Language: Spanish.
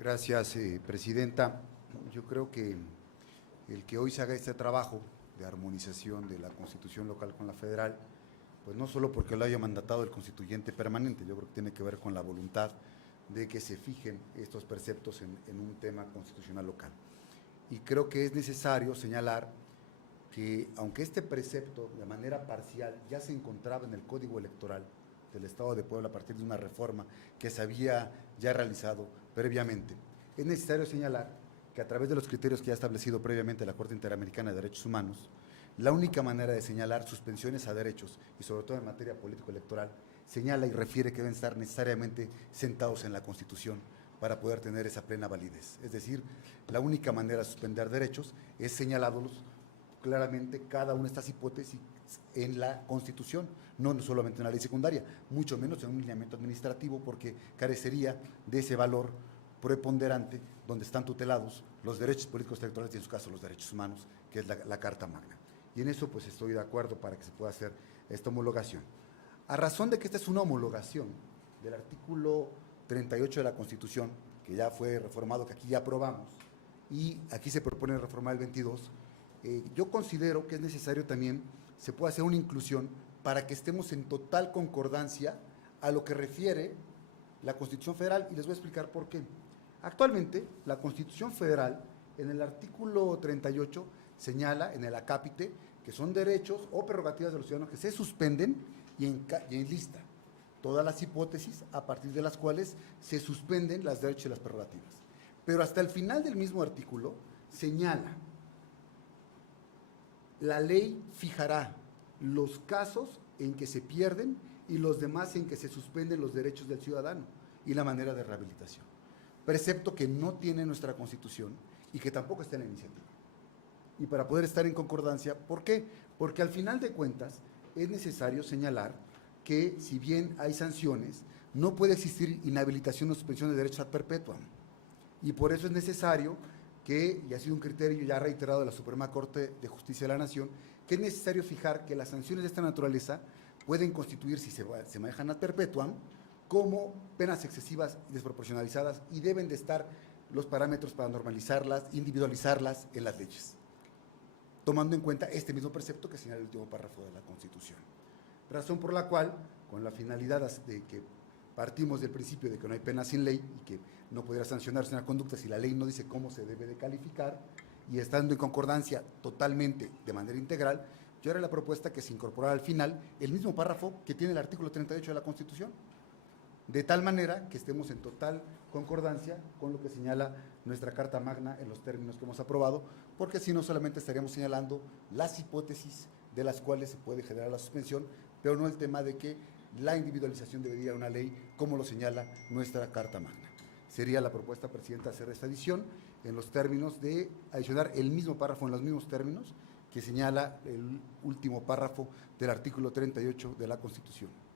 Gracias, Presidenta. Yo creo que el que hoy se haga este trabajo de armonización de la Constitución local con la federal, pues no solo porque lo haya mandatado el constituyente permanente, yo creo que tiene que ver con la voluntad de que se fijen estos preceptos en un tema constitucional local. Y creo que es necesario señalar que, aunque este precepto de manera parcial ya se encontraba en el Código Electoral del Estado de Puebla a partir de una reforma que se había ya realizado previamente, es necesario señalar que a través de los criterios que ya ha establecido previamente la Corte Interamericana de Derechos Humanos, la única manera de señalar suspensiones a derechos, y sobre todo en materia político-electoral, señala y refiere que deben estar necesariamente sentados en la Constitución para poder tener esa plena validez. Es decir, la única manera de suspender derechos es señalándolos claramente cada una de estas hipótesis en la Constitución, no solamente en la ley secundaria, mucho menos en un lineamiento administrativo, porque carecería de ese valor preponderante donde están tutelados los derechos políticos electorales y en su caso los derechos humanos, que es la Carta Magna. Y en eso pues estoy de acuerdo para que se pueda hacer esta homologación. A razón de que esta es una homologación del artículo 38 de la Constitución, que ya fue reformado, que aquí ya aprobamos, y aquí se propone reformar el 22, yo considero que es necesario también, se puede hacer una inclusión para que estemos en total concordancia a lo que refiere la Constitución Federal, y les voy a explicar por qué. Actualmente, la Constitución Federal, en el artículo 38, señala en el acápite que son derechos o prerrogativas de los ciudadanos que se suspenden y enlista todas las hipótesis a partir de las cuales se suspenden los derechos y las prerrogativas. Pero hasta el final del mismo artículo señala: la ley fijará los casos en que se pierden y los demás en que se suspenden los derechos del ciudadano y la manera de rehabilitación. Precepto que no tiene nuestra Constitución y que tampoco está en la iniciativa. Y para poder estar en concordancia, ¿por qué? Porque al final de cuentas es necesario señalar que, si bien hay sanciones, no puede existir inhabilitación o suspensión de derechos ad perpetuam. Y por eso es necesario que, y ha sido un criterio ya reiterado de la Suprema Corte de Justicia de la Nación, que es necesario fijar que las sanciones de esta naturaleza pueden constituir, si se manejan ad perpetuam, como penas excesivas y desproporcionalizadas, y deben de estar los parámetros para normalizarlas, individualizarlas en las leyes, tomando en cuenta este mismo precepto que señala el último párrafo de la Constitución. Razón por la cual, con la finalidad de que partimos del principio de que no hay pena sin ley y que no podrá sancionarse una conducta si la ley no dice cómo se debe de calificar, y estando en concordancia totalmente de manera integral, yo haré la propuesta que se incorporara al final el mismo párrafo que tiene el artículo 38 de la Constitución, de tal manera que estemos en total concordancia con lo que señala nuestra Carta Magna en los términos que hemos aprobado, porque si no solamente estaríamos señalando las hipótesis de las cuales se puede generar la suspensión, pero no el tema de que la individualización debería ir a una ley como lo señala nuestra Carta Magna. Sería la propuesta, Presidenta, hacer esta adición en los términos de adicionar el mismo párrafo en los mismos términos que señala el último párrafo del artículo 38 de la Constitución.